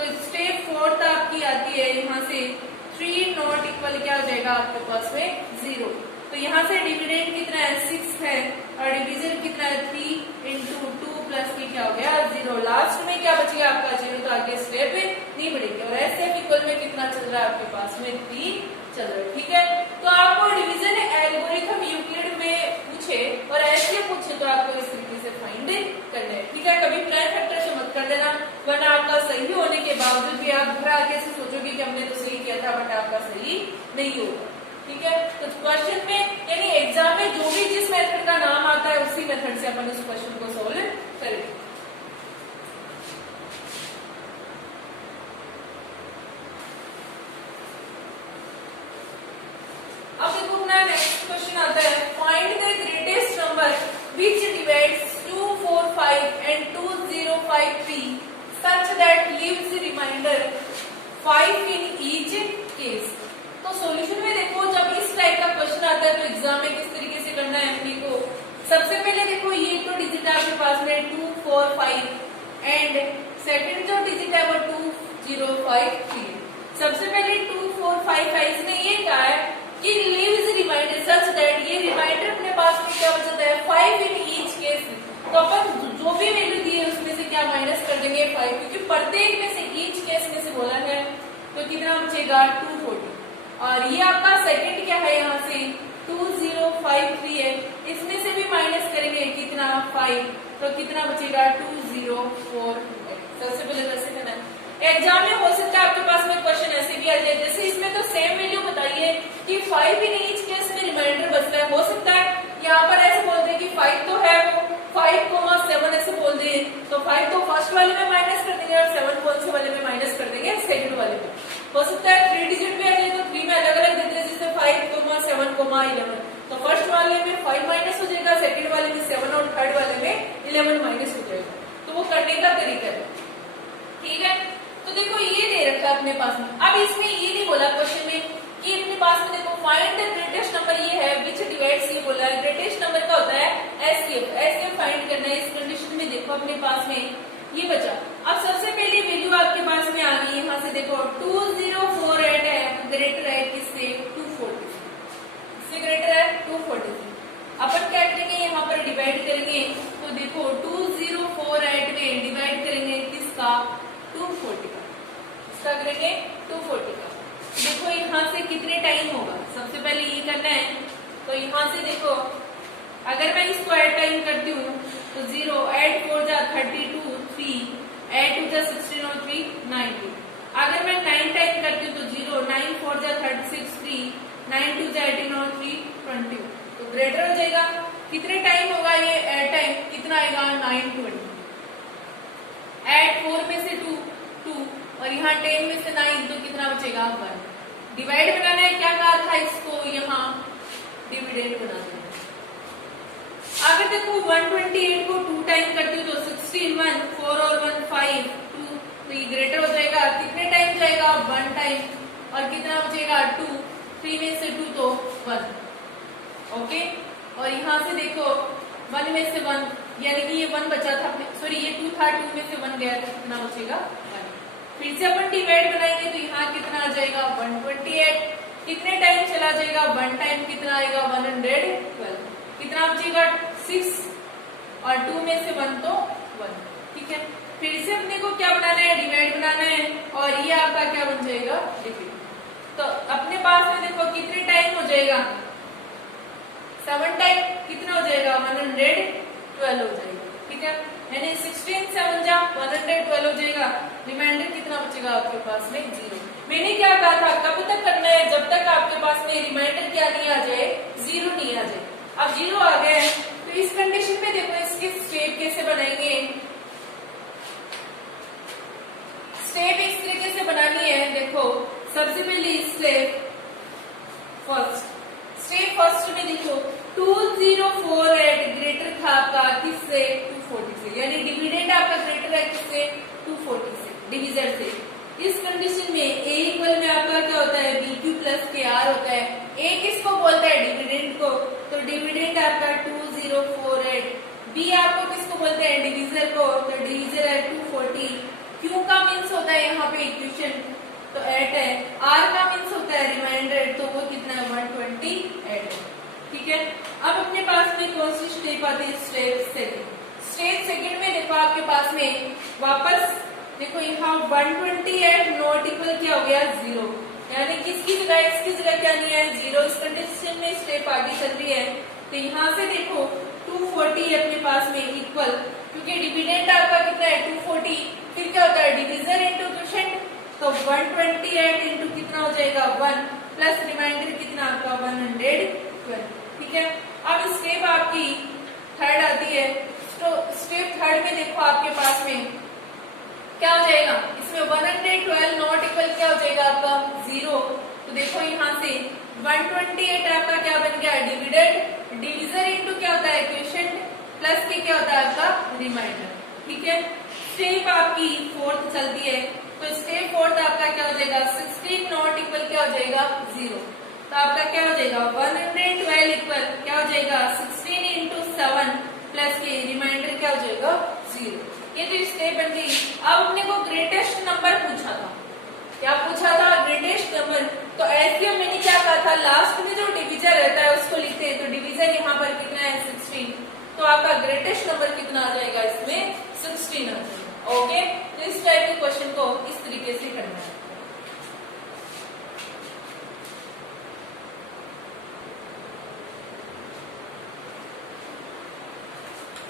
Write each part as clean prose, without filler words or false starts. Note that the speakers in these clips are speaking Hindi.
तो स्टेप फोर्थ आपकी आती है यहाँ से 3 नॉट इक्वल क्या हो जाएगा आपके पास में 0। तो यहाँ से डिविडेंड कितना है 6 है और डिवीजन कितना है 3 इंटू 2 प्लस की क्या हो गया 0। लास्ट में क्या बचेगा आपका 0, तो आगे स्टेप नहीं बढ़ेगी। और ऐसे इक्वल में कितना चल रहा है आपके पास में 3 चल रहा है। ठीक है, तो आपको डिवीजन एल्गोरिथम यूक्लिड में पूछे और ऐसे पूछे तो आपको इस तरीके से फाइंड करना है। ठीक है, कभी प्राइम फैक्टर से मत कर देना, वरना आपका सही होने के बावजूद भी आप घर आके से सोचोगे कि हमने तो सही किया था, बट आपका सही नहीं होगा। ठीक है, तो क्वेश्चन में यानी एग्जाम में जो भी जिस मेथड का नाम आता है उसी मेथड से अपन उस क्वेश्चन को सोल्व करेंगे। अब देखो अपना नेक्स्ट क्वेश्चन आता है, find the greatest number which divides 245 and 205p such that leaves remainder 5 in each case। तो सॉल्यूशन में देखो जब इस टाइप का क्वेश्चन आता है तो एग्जाम में किस तरीके से करना है अपने को। सबसे पहले देखो ये तो डिजिट है आपके पास में 245 एंड सेकंड जो डिजिट है वो 2053। सबसे पहले 2455 इसने ये कहा है कि लीव्स रिमाइंडर सच दैट ये रिमाइंडर अपने पास में क्या बचता है 5 इन ईच केस। तो अपन जो भी वैल्यू दी है उसमें से क्या माइनस कर देंगे 5, क्योंकि प्रत्येक में से ईच केस में से बोला है तो कितना बचेगा 240। और ये आपका सेकंड क्या है यहाँ से 2053 है, इसमें से भी माइनस करेंगे कितना 5, तो कितना बचेगा 204। सबसे पहले कैसे करना है, एग्जाम में हो सकता है आपके पास में क्वेश्चन ऐसे भी आ जाए, जैसे इसमें तो सेम वैल्यू बताइए कि 5 इन ईच केस में रिमाइंडर बचता है। हो सकता है यहाँ पर ऐसे बोल दे कि 5 तो है वो 5,7 ऐसे बोल दे, तो 5 तो फर्स्ट वाले में माइनस कर देंगे और 7 कौन से वाले में माइनस कर देंगे सेकंड वाले में। हो सकता है 3 डिजिट भी आ जाए तो 3 में अलग अलग दे दे, जैसे 5,7,11। तो फर्स्ट वाले में 5 माइनस हो जाएगा, सेकंड वाले में 7 और थर्ड वाले में 11 माइनस हो जाएगा। तो वो करने का तरीका है। ठीक है, तो देखो ये दे रखा है अपने पास में। अब इसमें ये नहीं बोला क्वेश्चन में कि अपने पास में देखो फाइंड द ग्रेटेस्ट नंबर ये है विच डिवाइड्स, ये बोला है ग्रेटेस्ट नंबर का होता है एससीएफ फाइंड करना है। इस कंडीशन में देखो अपने पास में ये बचा। अब सबसे पहली वैल्यू आपके पास में आ गई, यहाँ से देखो 2048 है, ग्रेटर है किससे 240 से, ग्रेटर है 240। अपन क्या करेंगे यहाँ पर डिवाइड करेंगे, तो देखो 2048 में डिवाइड करेंगे किसका 240 का, इसका करेंगे 240 का। देखो यहाँ से कितने टाइम होगा, सबसे पहले ये करना है। तो यहाँ से देखो अगर मैं इसको ऐड टाइम करती हूँ तो 0 8 4 जा 32 3 8 2 जा 16 और 3 90। अगर मैं 9 टाइम करती हूँ तो 0 9 4 जा 36 3 9 2 जा 18 और 3 20। तो ग्रेटर हो जाएगा। कितने टाइम होगा ये ऐड टाइम, कितना आएगा 920। ऐड 4 में से 2 और यहाँ 10 में से 9, तो कितना बचेगा 1। डिवाइड बनाना है, क्या कहा था इसको, यहाँ डिविडेंड बनाना है। अगर देखो 128 को 2 टाइम करती हूँ तो 16 1 4 और 1 5 2, तो ये ग्रेटर हो जाएगा। कितने टाइम जाएगा 1 टाइम, और कितना बचेगा 2, 3 में से 2 तो 1। ओके, और यहाँ से देखो 1 में से 1, यानी कि ये 1 बचा था, सॉरी ये 2 था, 2 में से 1 गया तो कितना बचेगा 1। फिर से अपन डिवाइड बनाएंगे तो यहाँ कितना आ जाएगा 128। कितने टाइम चला जाएगा 1 टाइम, कितना आएगा 112। कितना बचेगा 6 और 2 में से 1 तो 1। ठीक है, फिर से अपने को क्या बनाना है डिवाइड बनाना है, और ये आपका क्या बन जाएगा डिविडेंड। तो अपने पास में देखो कितने टाइम हो जाएगा 7 टाइम, कितना हो जाएगा 112 हो जाएगा। ठीक है, यानी 16 7 जा 112 हो जाएगा। रिमाइंडर कितना बचेगा आपके पास में 0। मैंने क्या कहा था, कब तक करना है, जब तक आपके पास में रिमाइंडर क्या नहीं आ जाए 0 नहीं आ जाए। अब 0 आ गया है तो इस कंडीशन में देखो इसकी स्टेप कैसे बनाएंगे। स्टेप इस तरीके से बनानी है, देखो सबसे पहले स्टेप फर्स्ट में देखो 2048 ग्रेटर था आपका किससे 240 से, यानी डिविडेंड आपका ग्रेटर है किससे 240 से, डिविजन से। इस कंडीशन में a इक्वल में आपका क्या होता है BQ प्लस KR होता है। a किसको बोलता है डिविडेंड को, तो डिविडेंड आपका 2048। b आपको किसको बोलते हैं डिविजर को, तो डिविजर है 240। q का मीन्स होता होता है यहाँ पे इक्वेशन, तो 8 है। r का मीन्स होता है रिमाइंडर, तो वो कितना है 128 है। ठीक है, अब अपने पास में कौन सी स्टेप आती है, स्टेप सेकंड। स्टेप सेकंड में देखो आपके पास में वापस देखो यहाँ 128 नॉट इक्वल क्या हो गया 0, यानी किसकी जगह इसकी जगह क्या नहीं है 0। इस कंडीशन में स्टेप आगे चल रही है, तो यहाँ से देखो 240 अपने पास में इक्वल, क्योंकि डिविडेंड आपका कितना है 240, फिर क्या होता है डिविजन इंटू क्वोशिएंट, तो 128 इंटू कितना हो जाएगा 1 प्लस रिमाइंडर कितना आपका 112। ठीक है, अब स्टेप आपकी थर्ड आती है। तो स्टेप थर्ड में देखो आपके पास में क्या हो जाएगा, इसमें 112 नॉट इक्वल क्या हो जाएगा आपका 0। तो देखो यहाँ से 128 आपका क्या बन गया डिविडेंड, डिविजन इनटू क्या होता है क्वोशिएंट, प्लस के क्या होता है आपका रिमाइंडर। ठीक है, स्टेप आपकी फोर्थ चलती है, तो स्टेप फोर्थ आपका क्या हो जाएगा 16 नॉट इक्वल क्या हो जाएगा 0। तो आपका क्या हो जाएगा 112 इक्वल क्या हो जाएगा 16 इंटू 7 प्लस के रिमाइंडर क्या हो जाएगा 0। ये तो स्टेप बन गई। अब अपने को ग्रेटेस्ट नंबर पूछा था, क्या पूछा था ग्रेटेस्ट नंबर, तो ऐसे मैंने क्या कहा था लास्ट में जो डिवीजन रहता है उसको लिखते हैं, तो डिवीजन यहाँ पर कितना है 16, तो आपका ग्रेटेस्ट नंबर कितना आ जाएगा इसमें 16 आ जाएगा। ओके, तो इस टाइप के क्वेश्चन को इस तरीके से करना है।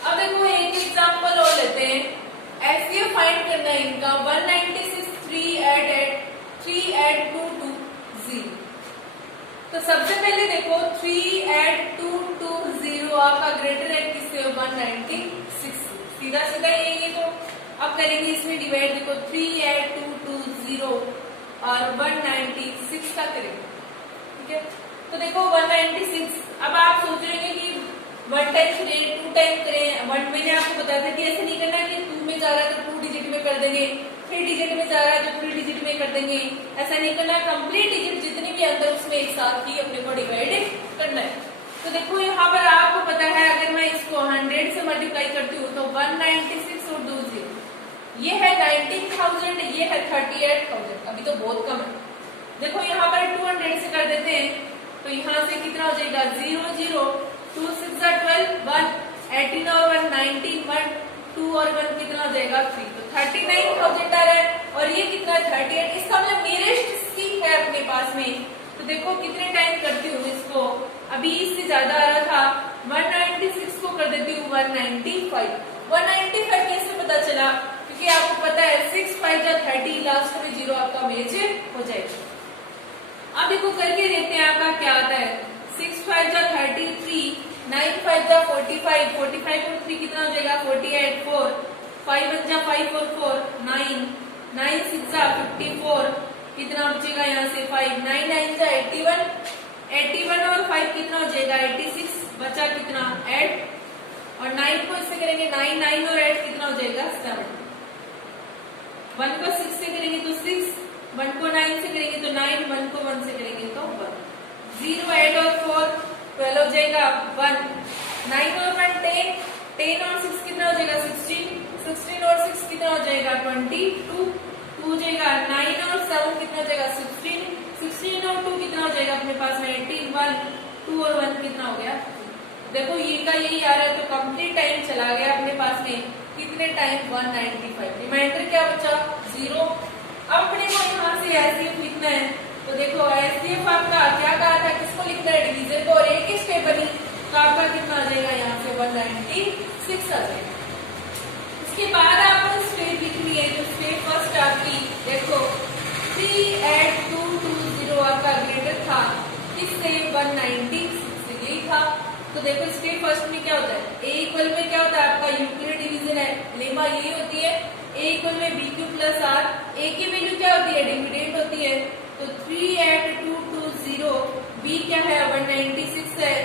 अब देखो एक एग्जांपल और लेते हैं, ऐसे फाइंड करना है इनका 196 3 ऐड 2 to 0। तो सबसे पहले देखो 3 ऐड 2 to 0 आपका ग्रेटर है किससे 196, सीधा सीधा ये तो अब करेंगे इसमें डिवाइड, देखो 3 ऐड 2 to 0 और 196 का करेंगे। ठीक है, तो देखो 196, अब आप सोच रहे हैं कि 1 टाइम करें 2 टाइम करें, 1 मैंने आपको बताया था कि ऐसे नहीं करना कि 2 में जा रहा है तो 2 डिजिट में कर देंगे, 3 डिजिट में जा रहा है तो 3 डिजिट में कर देंगे, ऐसा नहीं करना। कंप्लीट डिजिट जितनी भी अंदर उसमें एक साथ ही अपने को डिवाइड करना है। तो देखो यहाँ पर आपको पता है अगर मैं इसको 100 से मल्टीप्लाई करती हूँ तो 196 और 2 0, ये है 19,000, ये है 38,000, अभी तो बहुत कम है। देखो यहाँ पर 200 से कर देते हैं, तो यहाँ से कितना हो जाएगा 0 0, 2 6 12, 1 18 और 1 19, 1 2 और 1 कितना हो जाएगा 3, तो 39,000 आ रहा है, और ये कितना 38, इसका मतलब नियरेस्ट सी है अपने पास में। तो देखो कितने टाइम करती हूँ इसको, अभी इससे ज्यादा आ रहा था 196 को कर देती हूँ 195। 195 कैसे पता चला, क्योंकि आपको पता है 6 5 या 30, लास्ट में 0 आपका मैच हो जाएगा। अब देखो करके देखते हैं आपका क्या आता है, 6 5 जा 33, 9 5 जा 45, 45 और 3 कितना हो जाएगा 48, 4 5 1 जा 5 और 4 9, 9 6 जा 54, कितना बचेगा यहाँ से 5, 9 9 जा 81, 81 और 5 कितना हो जाएगा 86, बचा कितना 8, और 9 को इससे करेंगे 9 9 और 8 कितना हो जाएगा 7, 1 को 6 से करेंगे तो 6, 1 को 9 से करेंगे तो 9, 1 को 1 से करेंगे तो 1, 0 8 और 4 12 हो जाएगा 1, 9 और 1 10, 10 और 6 कितना हो जाएगा 16, 16 और 6 कितना हो जाएगा 22, 2 हो जाएगा, 9 और 7 कितना हो जाएगा 16, 16 और 2 कितना हो जाएगा अपने पास में 18, 1 2 और 1 कितना हो गया। देखो ये का यही आ रहा है, तो कंप्लीट टाइम चला गया अपने पास में, कितने टाइम 195, रिमाइंडर क्या बचा 0। अब अपने को यहाँ से एसडीएफ लिखना है, तो देखो एसडीएफ आपका क्या कहा था, किसको लिखना है डिवीजन को, और एक ही स्टेप बनी, तो आपका कितना आ जाएगा यहाँ से 196 आ जाएगा। इसके बाद आपको स्टेप लिखनी है, तो स्टेप फर्स्ट आपकी देखो 3 ऐड 2 to 0 आपका ग्रेटर था किससे 196 से, यही था। तो देखो स्टेप फर्स्ट में क्या होता है, ए इक्वल में क्या होता है आपका यूक्लिड डिवीजन है, लेमा यही होती है, ए इक्वल में बी क्यू प्लस आर, ए की वैल्यू क्या होती है डिविडेंड होती है, तो 3 ऐड 2 to 0, बी क्या है 196 है,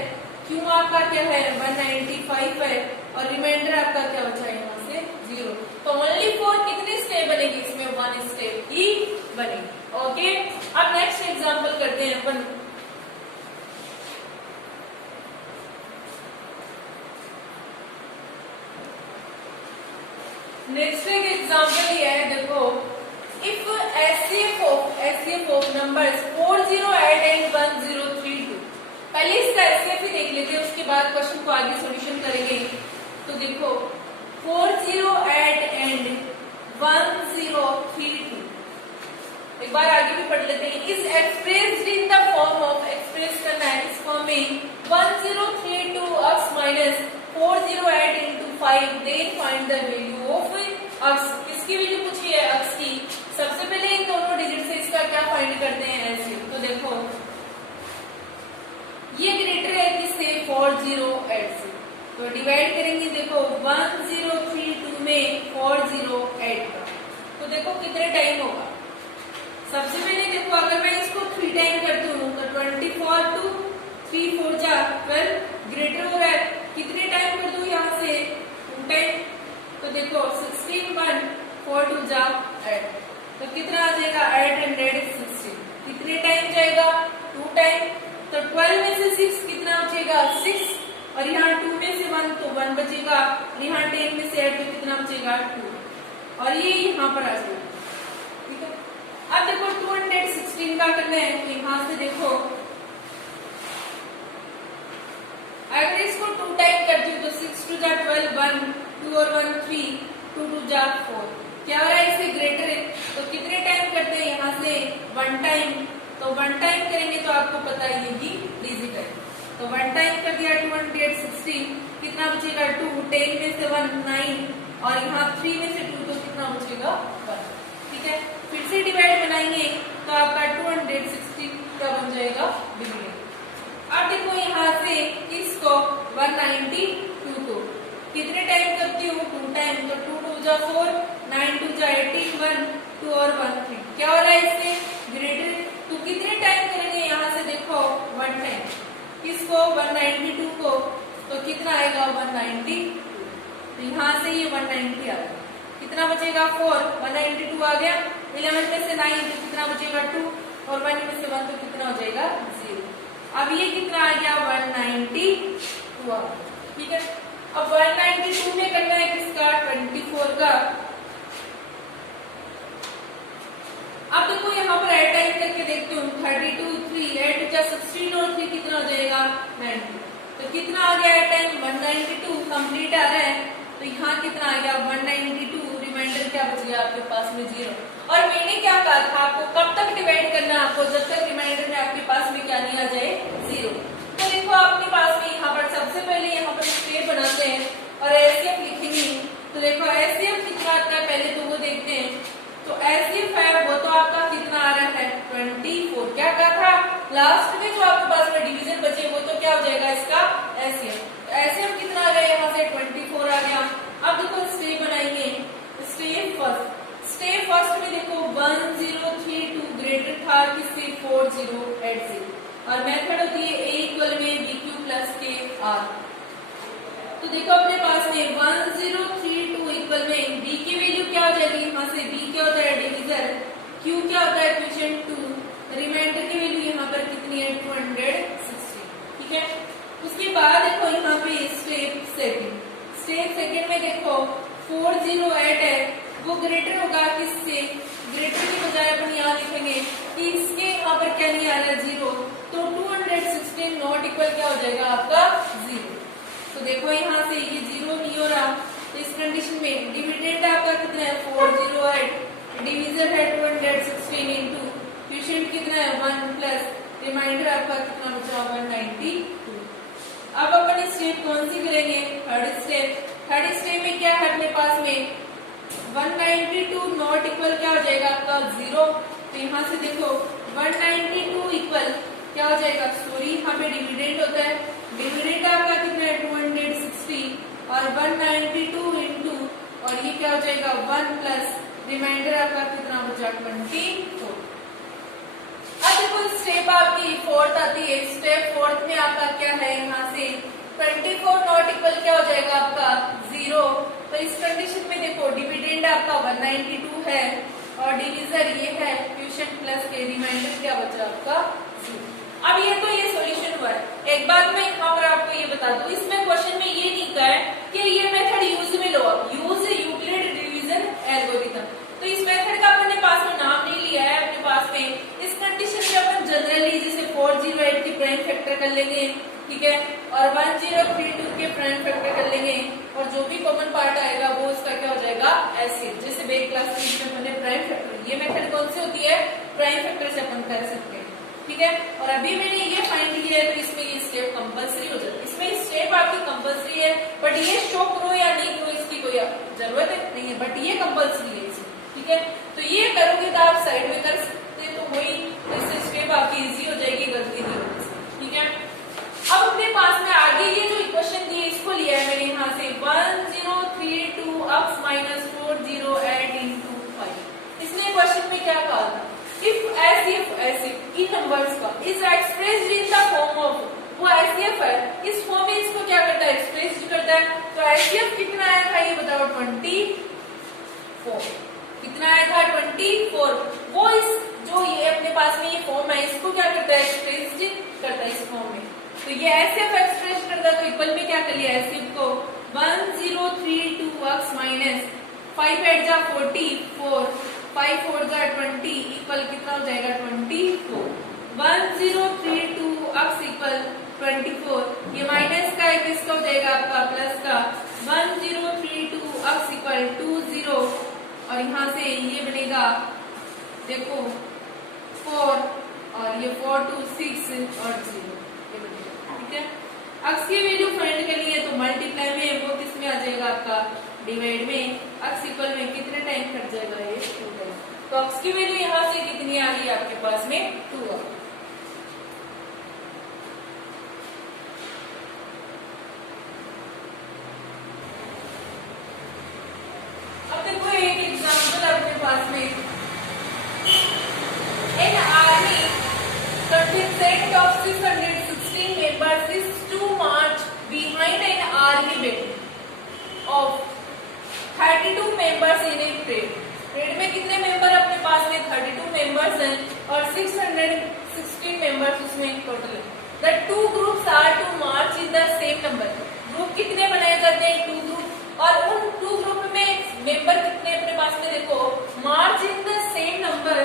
क्यू आपका क्या है 195 है, और रिमाइंडर आपका क्या बचा है यहाँ से 0। तो ओनली फॉर कितनी स्टेप बनेगी इसमें, 1 स्टेप ही बनेगी। ओके, अब नेक्स्ट एग्जांपल करते हैं अपन। नेक्स्ट एक एग्जांपल ये है, देखो इफ numbers 408 and 1032. पहले इसका एसएफ ही देख लेते हैं, उसके बाद क्वेश्चन को आगे सॉल्यूशन करेंगे। तो देखो 408 and 1032, एक बार आगे भी पढ़ लेते हैं। Is expressed in the form of, express करना है इस फॉर्म में 1032 x minus 408 into 5, then find the value of x। किसकी वैल्यू पूछी है? x की। सबसे पहले इन दोनों डिजिट से इसका क्या फाइंड करते हैं? ऐसे तो देखो ये ग्रेटर है किससे? 408 से, तो डिवाइड करेंगे। देखो 1032 में 408 का, तो देखो कितने टाइम होगा। सबसे पहले देखो अगर मैं इसको 3 टाइम करती हूँ तो 24 टू 3 4 जा 12, ग्रेटर हो रहा है। कितने टाइम कर दूं यहाँ से? 2 टाइम। तो देखो 16 1 4 2 जा 8, तो कितना आ जाएगा? 816। कितने टाइम जाएगा? 2 टाइम। तो 12 में से 6 कितना बचेगा? 6, और यहाँ 2 में से 1 तो 1 बचेगा, और यहाँ 10 में से 8 तो कितना बचेगा? 2, और ये यहाँ पर आ जाएगा। ठीक है, अब देखो 216 का करना है, तो यहाँ से देखो अगर इसको 2 टाइम करती हूँ तो 6 2 जा 12, 1 2 और 1 3, 2 2 जा 4, क्या हो रहा है? इससे ग्रेटर है। तो कितने टाइम करते हैं? यहाँ से 1 टाइम। तो 1 टाइम करेंगे तो आपको पता है ये डिजिट है, तो 1 टाइम कर दिया 216, कितना बचेगा? 2, 10 में से 1 9, और यहाँ 3 में से 2 तो कितना बचेगा? 1। ठीक है, फिर से डिवाइड बनाएंगे तो आपका 216 का बन जाएगा डिविडेंड। अब देखो यहाँ से इसको 192 को कितने टाइम करती हूँ? 2 टाइम। तो 2 2 जा 4, 9 2 जा 18, 1 2 और 1 3, क्या हो रहा है? इससे ग्रेटर। तो कितने टाइम करेंगे? यहाँ से देखो 1 टाइम। किसको? 192 को, तो कितना आएगा? 192। तो यहाँ से ये 190 आ गया, कितना बचेगा? 4, 192 आ गया। 11 में से 9 तो कितना बचेगा? 2, और 1 में से 1 तो कितना हो जाएगा? 0। अब ये कितना आ गया? 192 आ गया। ठीक है, अब 192 में करना है किसका? 24 का। अब देखो यहाँ पर ऐड टाइम करके देखते हूँ, 32 3 8 जा 16 और 3 कितना हो जाएगा? 90। तो कितना आ गया ऐड टाइम? 192 कंप्लीट आ रहा है। तो यहाँ कितना आ गया? 192, रिमाइंडर क्या बच गया आपके पास में? 0। और मैंने क्या कहा था आपको? कब तक डिवाइड करना है आपको? जब तक रिमाइंडर में आपके पास में क्या नहीं आ जाए? 0। तो देखो आपके पास में यहाँ पर सबसे पहले यहाँ पर स्क्वायर बनाते हैं और एसएफ लिखेंगे। तो देखो एसएफ कितना आता है पहले तो वो देखते हैं। तो एसएफ है वो तो आपका कितना आ रहा है? 24। क्या कहा था? लास्ट में जो आपके पास में डिवीजन बचे वो तो क्या हो जाएगा इसका? एसएफ। एसएफ कितना आ गया यहाँ से? 24 आ गया। अब देखो स्टेप बनाएंगे। स्टेप फर्स्ट में देखो 1032 ग्रेटर था किससे? 408 से, और मेथड होती है A इक्वल में BQ प्लस के R। तो देखो अपने पास में 1032 इक्वल में B की वैल्यू क्या हो जाएगी? यहाँ से B क्या होता है? डिविजर। Q क्या होता है? क्वोशिएंट 2। रिमाइंडर की वैल्यू यहाँ पर कितनी है? 260। ठीक है, उसके बाद देखो यहाँ पे स्टेप सेकंड में देखो 408 है वो ग्रेटर होगा किससे? ग्रेटर की बजाय अपन यहाँ लिखेंगे कि इसके यहाँ पर क्या नहीं आ रहा है? 0। तो 216 नॉट इक्वल क्या हो जाएगा आपका? 0। तो देखो यहाँ से ये 0 नहीं हो रहा, तो इस कंडीशन में डिविडेंड आपका कितना है? 408, डिवीजर है 216 इंटू क्वोशिएंट कितना है? 1 प्लस रिमाइंडर आपका कितना बचा? 192। अब अपन स्टेप कौन सी करेंगे? थर्ड स्टेप में क्या है अपने पास में? 192 नॉट इक्वल क्या हो जाएगा आपका? 0। तो यहाँ से देखो 192 इक्वल क्या हो जाएगा? सॉरी यहाँ पे डिविडेंड होता है, डिविडेंड आपका कितना है? 260 और 192 इंटू और ये क्या हो जाएगा? 1 प्लस रिमाइंडर आपका कितना बचा? 24। अब देखो स्टेप आपकी फोर्थ आती है। स्टेप फोर्थ में आपका क्या है? यहाँ से 24 नॉट इक्वल क्या हो जाएगा आपका? 0। तो इस कंडीशन में देखो डिविडेंड आपका 192 है और डिविजर ये है क्वोशिएंट प्लस के, रिमाइंडर क्या बचा आपका? 0। अब ये तो ये सॉल्यूशन हुआ है। एक बात मैं यहाँ पर आपको ये बता दूं, इसमें क्वेश्चन में ये नहीं कहा है कि ये मेथड यूज में लो, यूज यूक्लिड डिवीजन एल्गोरिथम। तो इस मेथड का अपने पास में नाम नहीं लिया है अपने पास में। इस कंडीशन फैक्टर कर लेंगे, ठीक है, और 1032 के प्राइम फैक्टर कर लेंगे, और जो भी कॉमन पार्ट आएगा वो उसका क्या हो जाएगा एचसीएफ। जैसे बेस क्लास में हमने प्राइम फैक्टर, ये मेथड कौन सी होती है, प्राइम फैक्टर से अपन कर सकते हैं, ठीक है। और अभी मैंने ये फाइंड किया है तो इसमें ये स्टेप कंपलसरी हो जाता है, इसमें स्टेप आपकी कंपलसरी है, बट ये शो करो या नहीं करो इसकी कोई जरूरत नहीं है, बट ये कंपलसरी है इसमें, ठीक है। तो ये करोगे तो आप साइड में कर सकते तो वही, इससे स्टेप आपकी इजी हो जाएगी, गलती नहीं होगी, ठीक है। अब अपने पास में आगे ये जो इक्वेशन दी है इसको लिया है मैंने यहाँ से 1032 x माइनस 40 into 5। इसने क्वेश्चन में क्या कहा था, इफ एसएफ इन नंबर्स का is expressed in the form of, वो एसएफ है, इस फॉर्म में इसको क्या करता है एक्सप्रेस करता है। तो एसएफ कितना आया था ये बताओ 24, कितना आया था 24। वो इस जो ये अपने पास में ये फॉर्म है इसको क्या करता है एक्सप्रेस करता है इस फॉर्म में। तो ये एसएफ एक्सप्रेस करता है तो इक्वल में क्या कर लिया एसएफ को 1032x माइनस 5 8 जा 44, 5 4 जा 20 इक्वल कितना हो जाएगा 24। 1032x इक्वल 24, ये माइनस का है किसका हो जाएगा आपका प्लस का। 1032x इक्वल 20, और यहाँ से ये बनेगा देखो 4, और ये 4 2 6 और 0, ये बनेगा, ठीक है। x की वैल्यू फाइंड करनी है तो मल्टीप्लाई में, वो किस में आ जाएगा आपका डिवाइड में, x इक्वल में कितने टाइम कट जाएगा ये 2 टाइम। तो x की वैल्यू यहाँ से कितनी आ रही है आपके पास में 2। अब देखो एक एग्जांपल अपने पास में, an army contingent of 616 members is to march behind an army band of 32 members in a parade। Parade में कितने मेंबर अपने पास में 32 मेंबर्स हैं और 616 मेंबर्स उसमें टोटल है। The two groups are to march in the same number। Group कितने बनाए जाते हैं 2 ग्रुप, और उन 2 ग्रुप में मेंबर कितने अपने पास में देखो march in the same number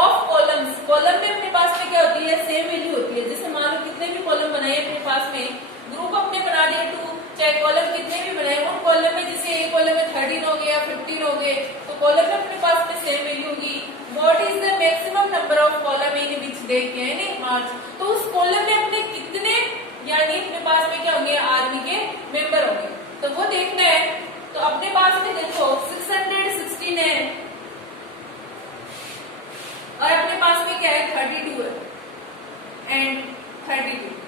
of columns. Column में अपने पास में क्या होती है सेम वैल्यू होती है। जैसे मान लो कितने भी कॉलम बनाए अपने पास में, ग्रुप अपने बना दिए 2, चाहे कॉलम कितने भी बनाए, उन कॉलम में जैसे एक कॉलम में 13 हो गए या 15 हो गए तो कॉलम में अपने पास में सेम वैल्यू होगी। What is the maximum number of column in which they can march. तो उस कॉलम में अपने कितने यानी अपने पास में क्या होंगे आर्मी के मेंबर होंगे, तो वो देखना है। तो अपने पास में देखो 616 है और अपने पास में क्या है 32 है एंड 32।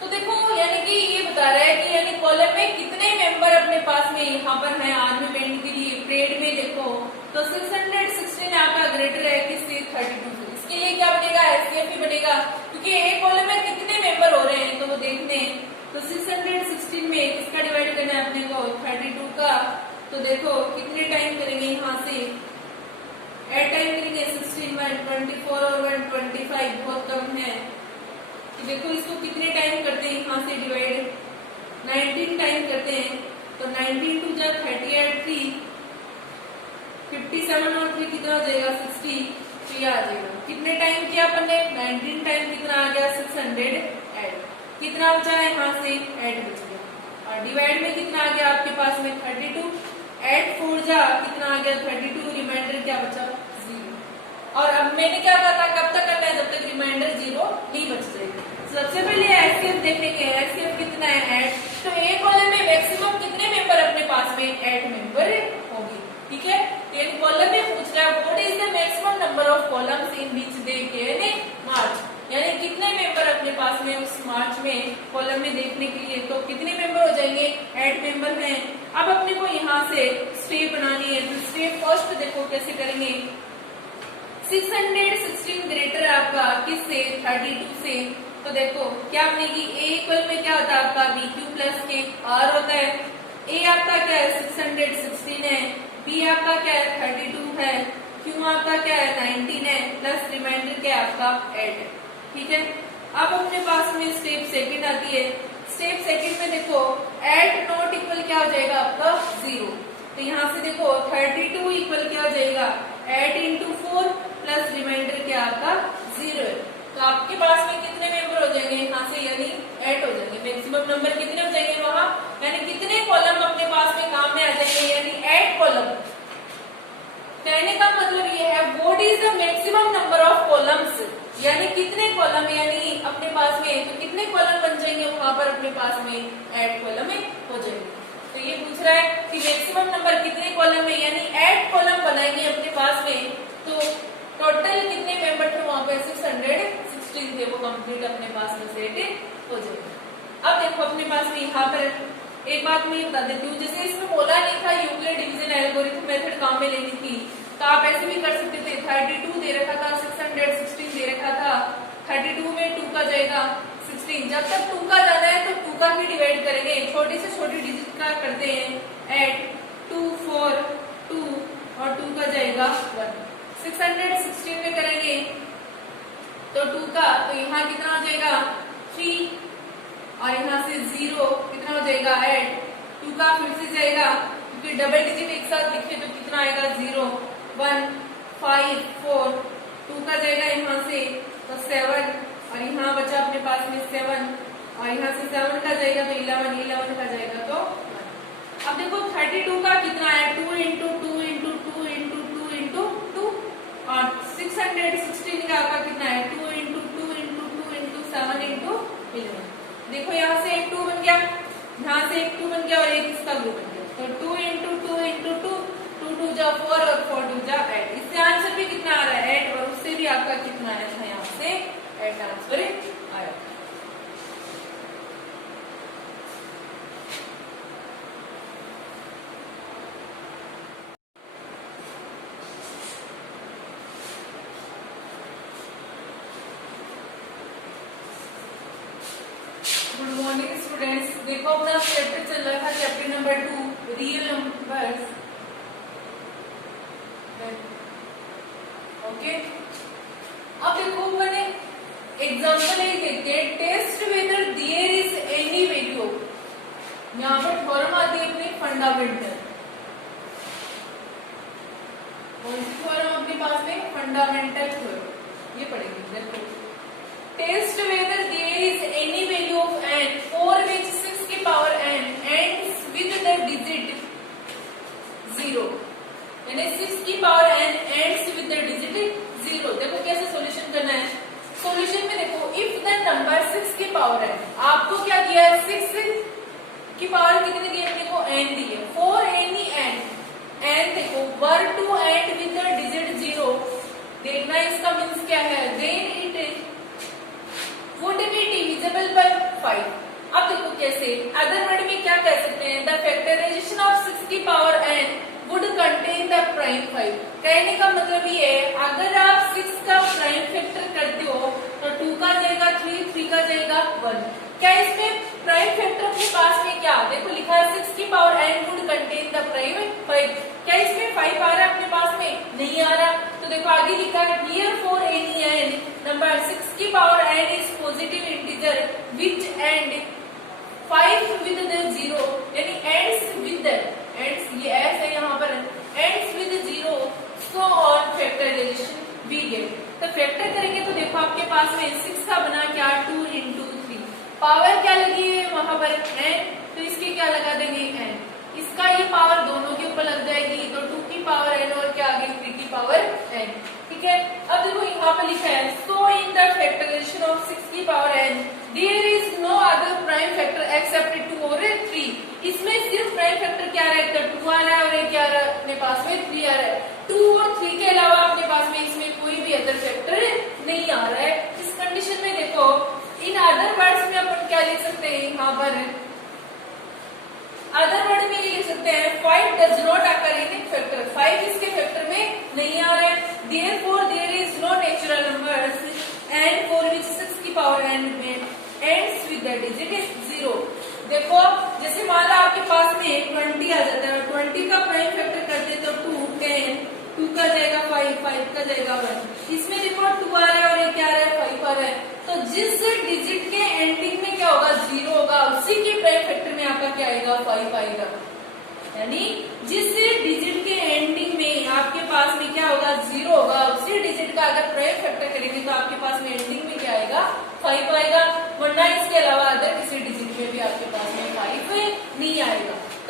तो देखो यानी कि ये बता रहा है कि यानी कॉलम में कितने मेंबर अपने पास में यहाँ पर है आर्मी बैंड के लिए। परेड में देखो तो 616 आपका ग्रेटर है किससे 32 से। इसके लिए क्या बनेगा एससीएफ ही बनेगा, क्योंकि एक कॉलम में कितने मेंबर हो रहे हैं तो वो देखने हैं। तो 616 में किसका डिवाइड करना है अपने को 32 का। तो देखो कितने टाइम करेंगे यहाँ से 8 टाइम करेंगे 16 124 और 125 बहुत कम है। तो देखो इसको कितने टाइम करते हैं यहाँ से डिवाइड 19 टाइम करते हैं। तो 19 2 जा 38 3 57 और 3 कितना हो जाएगा 60। तो ये आ जाएगा कितने टाइम किया अपन ने 19 टाइम कितना आ गया 608। कितना बचा है यहाँ से 8 बच गया और डिवाइड में कितना आ गया आपके पास में 32। 8 4 जा कितना आ गया 32, रिमाइंडर क्या बचा 0। और अब मैंने क्या कहा था कब तक करना है जब तक रिमाइंडर 0 नहीं बच जाएगा। सबसे पहले एचसीएफ देखने के एचसीएफ कितना है 8। तो एक कॉलम में मैक्सिमम कितने मेंबर अपने पास में 8 मेंबर होगी, ठीक है। एक कॉलम में पूछ रहा है what is the maximum number of columns in which they can march, यानी कितने मेंबर अपने पास में उस मार्च में कॉलम में देखने के लिए। तो कितने मेंबर हो जाएंगे 8 मेंबर हैं। अब अपने को यहाँ से स्टेप बनानी है। तो स्टेप फर्स्ट देखो कैसे करेंगे। 616 ग्रेटर आपका किससे 32 से। तो देखो क्या बनेगी ए इक्वल में क्या होता है आपका बी क्यू प्लस के आर होता है। ए आपका क्या है 616 है, बी आपका क्या है 32 है, क्यू आपका क्या है 19 है, प्लस रिमाइंडर क्या है आपका 8 है, ठीक है। अब अपने पास में स्टेप सेकंड आती है। स्टेप सेकंड में देखो 8 नॉट इक्वल क्या हो जाएगा आपका 0। तो यहाँ से देखो 32 इक्वल क्या हो जाएगा 8 into 4 प्लस रिमाइंडर क्या आपका 0 है। तो तो आपके पास में कितने मेंबर हो जाएंगे यहाँ से, यानी 8 हो जाएंगे। मैक्सिमम नंबर कितने हो जाएंगे वहां, यानी कितने कॉलम अपने पास में काम में आ जाएंगे, यानी 8 कॉलम। कहने का मतलब ये है what is the maximum number of columns, यानी कितने कॉलम यानी अपने पास में, तो कितने कॉलम बन जाएंगे वहां पर अपने पास में 8 कॉलम में हो जाएंगे। तो ये पूछ रहा है कि मैक्सिमम नंबर कितने कॉलम में, यानी 8 कॉलम बनाएंगे अपने पास में। तो टोटल कितने मेंबर थे वहां पे, 616 थे, वो कंप्लीट अपने पास में सेट हो जाएंगे। अब देखो अपने पास में यहाँ पर एक बात मैं बता देती हूँ, जैसे इसमें बोला नहीं था यूक्लिड डिवीजन एल्गोरिथम मेथड काम में लेनी थी, तो आप ऐसे भी कर सकते थे। 32 दे रखा था, 616 दे रखा था, 32 में 2 का जाएगा 16, जब तक 2 का जाना है तो 2 का ही डिवाइड करेंगे, छोटी से छोटी डिजिट का करते हैं, 8 2 4 2 और 2 का जाएगा 1। 616 में करेंगे तो 2 का, तो यहाँ कितना हो जाएगा 3 और यहाँ से 0 कितना हो जाएगा 8, 2 का फिर से जाएगा क्योंकि डबल डिजिट एक साथ लिखे तो कितना आएगा 0 1 5 4, 2 का जाएगा यहाँ से तो 7 और यहाँ बचा अपने पास में 7 और यहाँ से 7 का जाएगा तो 11 का जाएगा तो 1। अब देखो 32 का कितना है 2 इंटू 2 इंटू 2 इंटू 2 इंटू 2 और 616 का आपका कितना है 2 इंटू 2 इंटू 2 इंटू 7 इंटू 11। देखो यहाँ से एक 2 बन गया, यहाँ से एक 2 बन गया और एक इसका 2 बन गया, तो 2 इंटू 2 इंटू 2, 2 2 जा 4 और 4 2 जा 8। इससे आंसर भी कितना आ रहा है 8 और उससे भी आपका कितना आया था यहाँ से 8 आंसर आया। गुड मॉर्निंग स्टूडेंट्स, देखो अपना चैप्टर चल रहा था chapter number 2 real numbers. Okay, अब देखो मैंने एग्जांपल एक देखते हैं, test whether there is any value. यहाँ पर थ्योरम आती है अपनी फंडामेंटल, कौन सी थ्योरम अपने पास में फंडामेंटल थ्योरम, ये पढ़ेंगे। देखो test whether there is any value of n for which 6 की power n ends with the digit 0, यानी 6 की power n ends with the digit 0। देखो कैसे सॉल्यूशन करना है, सॉल्यूशन में देखो इफ द नंबर 6 की पावर n, आपको क्या दिया है 6 की पावर कितनी दी है, देखो n दी है, for any n देखो were to end with the digit 0, देखना इसका मीन्स क्या है, then it would be divisible by 5। अब देखो कैसे, अदर वर्ड में क्या कह सकते हैं, द फैक्टराइजेशन ऑफ 6 की power n would contain the prime 5। कहने का मतलब ये है अगर आप 6 का प्राइम फैक्टर करते हो तो 2 का जाएगा 3, 3 का जाएगा 1। क्या इसमें प्राइम फैक्टर अपने पास में क्या, देखो लिखा है 6 की power n would contain the prime 5, क्या इसमें 5 आ रहा है अपने पास में, नहीं आ रहा। तो देखो आगे लिखा है here for any n number 6 की power n is positive integer which end 5 with the 0, यानी एंड्स विद एंड्स, ये एस है यहाँ पर, ends with 0 so on factorization we get. तो फैक्टर करेंगे तो देखो आपके पास में 6 का बना क्या 2 इंटू 3, पावर क्या लगी है वहां पर n, तो इसकी क्या लगा देंगे n, इसका ये पावर दोनों के ऊपर लग जाएगी तो 2 की पावर n और क्या आ गई 3 की पावर n। ठीक है, अब देखो यहाँ पर लिखा है so in the factorization of 6 की power n there is no other prime factor except 2 और 3। इसमें सिर्फ प्राइम फैक्टर क्या रहा है, 2 आ रहा है और एक क्या आ रहा है अपने पास में 3 आ रहा है। 2 और 3 के अलावा अपने पास में इसमें कोई भी अदर फैक्टर नहीं आ रहा है। इस कंडीशन में देखो इन अदर वर्ड्स में अपन क्या लिख सकते हैं, यहाँ पर अदर वर्ड में ये लिख सकते हैं 5 does not occur in factor, 5 इसके फैक्टर में नहीं आ रहा है। Therefore there is no natural numbers and for which 6 की पावर n में एंड्स विद द डिजिट 0। देखो जैसे मान लो आपके पास में 20 आ जाता है, 20 का प्राइम फैक्टर करते तो 2 10, 2 का जाएगा 5, 5 का जाएगा 1। इसमें देखो 2 आ रहा है और ये क्या आ रहा है 5 आ रहा है, तो जिस डिजिट के एंडिंग में क्या होगा 0 होगा, उसी के प्राइम फैक्टर में आपका क्या आएगा 5 आएगा। यानी जिस डिजिट के एंडिंग में आपके पास में क्या होगा 0 होगा, उसी डिजिट का अगर प्राइम फैक्टर करेंगे तो आपके पास में एंडिंग में क्या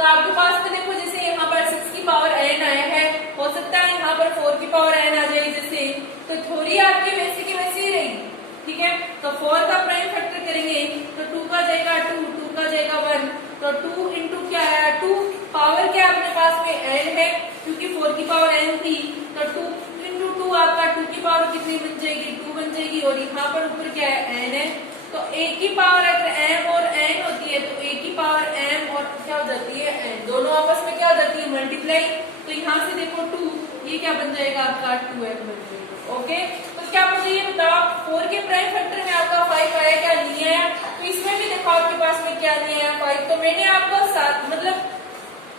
तो आपके पास में देखो जैसे यहाँ पर 6 की पावर n आया है, हो सकता है यहाँ पर 4 की पावर n आ जाए जैसे, तो थोड़ी आपकी वैसी की वैसी ही रहेगी, ठीक है। तो 4 का प्राइम फैक्टर करेंगे तो 2 का जाएगा 2, 2 का जाएगा 1, तो 2 इंटू क्या आया 2, पावर क्या अपने पास में n है क्योंकि 4 की पावर n थी, तो 2 इंटू 2 आपका 2 की पावर कितनी बन जाएगी 2 बन जाएगी, और यहाँ पर ऊपर क्या है n है, तो a की पावर अगर m और n होती है तो a की पावर m और क्या हो जाती है n, दोनों आपस में क्या हो जाती है मल्टीप्लाई, तो यहाँ से देखो 2, ये क्या बन जाएगा आपका 2m बन जाएगा, ओके। तो क्या मुझे ये बताओ 4 के प्राइम फैक्टर में आपका 5 आया क्या नहीं आया, तो इसमें भी देखो आपके पास में क्या नहीं आया 5, तो मैंने आपको साथ मतलब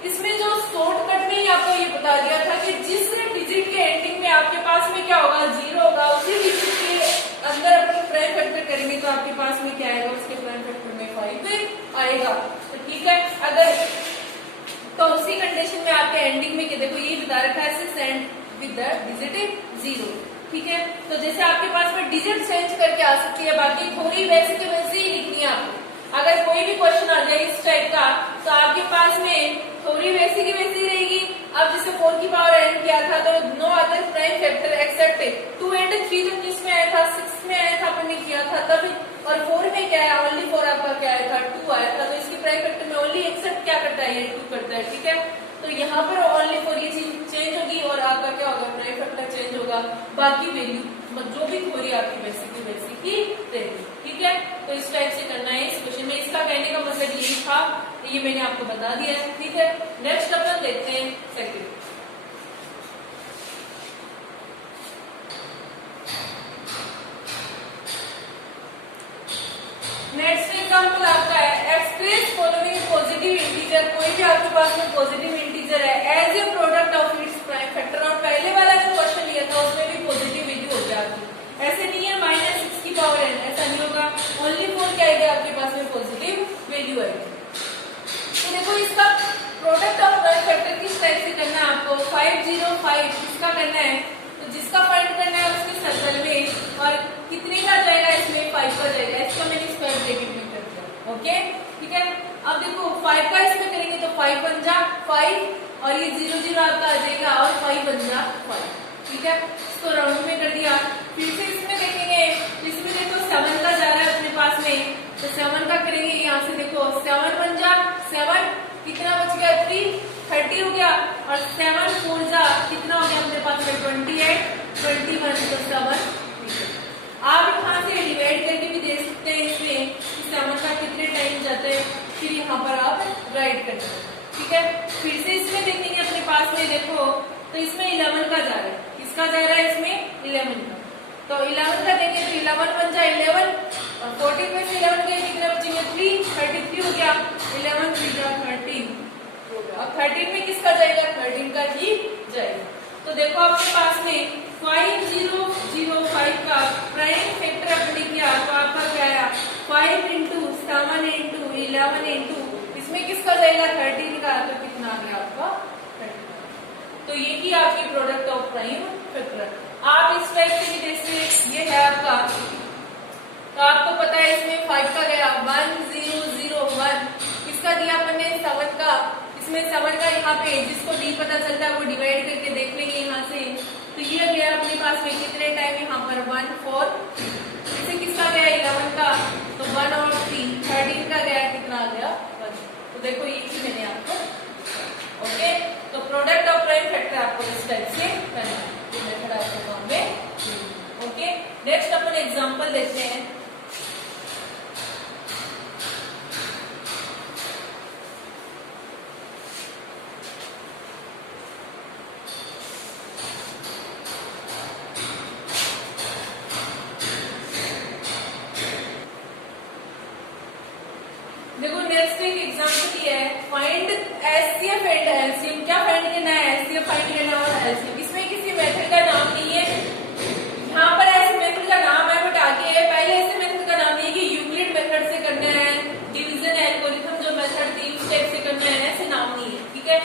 इसमें जो शॉर्टकट में ही आपको ये बता दिया था कि जिस डिजिट के एंडिंग में आपके पास में क्या होगा 0 होगा, उसी डिजिट के अंदर अपन प्राइम फैक्टर करेंगे तो आपके पास में क्या आएगा, उसके प्राइम फैक्टर में 5 आएगा, तो ठीक है। अगर तो उसी कंडीशन में आपके एंडिंग में देखो ये बता रखा है 6 एंड विद द डिजिट 0, ठीक है। तो जैसे आपके पास में डिजिट चेंज करके आ सकती है, बाकी थोड़ी वैसे के वैसे ही लिखनी है आपको। अगर कोई भी क्वेश्चन आ जाए इस टाइप का तो आपके पास में थोड़ी वैसी की वैसी रहेगी। अब जैसे 4 की पावर n किया था तो no other prime factor except 2 and 3 तो किसमें आया था 6 में आया था अपन ने किया था तब, और 4 में क्या है ओनली 4 आपका क्या आया था 2 आया था, तो इसके प्राइम फैक्टर में ओनली एक्सेप्ट क्या करता है ये 2 करता है, ठीक है। तो यहाँ पर ओनली 4 ये चीज चेंज होगी और आपका क्या होगा प्राइम फैक्टर चेंज होगा, बाकी वैल्यू जो भी थोड़ी आपकी वैसी की रहेगी, ठीक है। तो इस टाइप से करना है इस क्वेश्चन में, इसका कहने का मतलब यही था, ये मैंने आपको बता दिया है, ठीक है। नेक्स्ट अपन देखते हैं सेकंड। नेक्स्ट एग्जांपल आपका है एक्सप्रेस फॉलोइंग पॉजिटिव इंटीजर, कोई भी आपके पास में पॉजिटिव इंटीजर है as a product of its prime factor, और पहले वाला जो क्वेश्चन लिया था उसमें भी पॉजिटिव वैल्यू हो जाती, ऐसे नहीं है -6 की पावर n, ऐसा नहीं होगा, ओनली 4 क्या आएगा आपके पास में पॉजिटिव वैल्यू आएगी। तो देखो इसका प्रोडक्ट ऑफ प्राइम फैक्टर किस टाइप से करना है आपको 505 इसका करना है, तो जिसका फाइंड करना है उसके सर्कल में, और कितने का जाएगा इसमें 5 का जाएगा, इसका मैंने स्क्वायर ब्रैकेट में कर दिया, ओके, ठीक है। अब देखो 5 का इसमें करेंगे तो 5 बन जा 5, और ये 0 0 आपका आ जाएगा और 5 बन जा 5, ठीक है। इसको राउंड में कर दिया, फिर से इसमें देखेंगे, इसमें देखो 7 का जा रहा है अपने पास में, तो 7 का करेंगे यहाँ से देखो 7 बन जा 7, कितना बच गया 3 30 हो गया, और 7 4 जा कितना हो गया अपने पास में 28 21, तो 7, आप यहाँ से डिवाइड करके भी दे सकते हैं इसमें 7 का कितने टाइम जाते हैं, फिर यहाँ पर आप राइट कर सकते हैं, ठीक है। फिर से इसमें देखेंगे अपने पास में देखो तो इसमें 11 का जा रहा है, किसका जा रहा है इसमें 11 का, तो 11 का देंगे तो 11 बन जाए 11, और 14 में से 11 गए कितने बचेंगे 3 33 हो गया, 11 3 जा 13 हो गया, अब 13 में किसका जाएगा 13 का ही जाएगा। तो देखो आपके पास में 5005 का प्राइम फैक्टर अपने किया तो आपका क्या आया 5 इंटू 7 इंटू 11 इंटू इसमें किसका जाएगा 13 का, तो कितना आ गया आपका 13। तो ये की आपकी प्रोडक्ट ऑफ प्राइम फैक्टर। आप इस टाइप से भी जैसे ये है आपका, तो आपको पता है इसमें 5 का गया 1001, किसका दिया अपन ने 7 का, इसमें 7 का यहाँ पे जिसको डी पता चलता है वो डिवाइड करके देख लेंगे यहाँ से, तो ये गया अपने पास में कितने टाइम यहाँ पर 1 4, इसे किसका गया 11 का, तो 1 और 3 13 का गया कितना आ गया 1। तो देखो ये चीज मैंने आपको, ओके। तो प्रोडक्ट ऑफ प्राइम फैक्टर आपको इस टाइप से करना है, ये मेथड आपको काम में, ओके। नेक्स्ट अपन एग्जांपल देखते हैं। देखो नेक्स्ट एक एग्जांपल ये है फाइंड एचसीएफ एंड एलसीएम, क्या फाइंड करना है एचसीएफ फाइंड करना है और एलसीएम, इसमें किसी मेथड का नाम नहीं है, यहाँ पर ऐसे मेथड का नाम है बट आगे है, पहले ऐसे मेथड का नाम नहीं है कि यूक्लिड मेथड से करना है, डिवीजन एल्गोरिथम जो मेथड थी उस टाइप से करना है, ऐसे नाम नहीं है, ठीक है।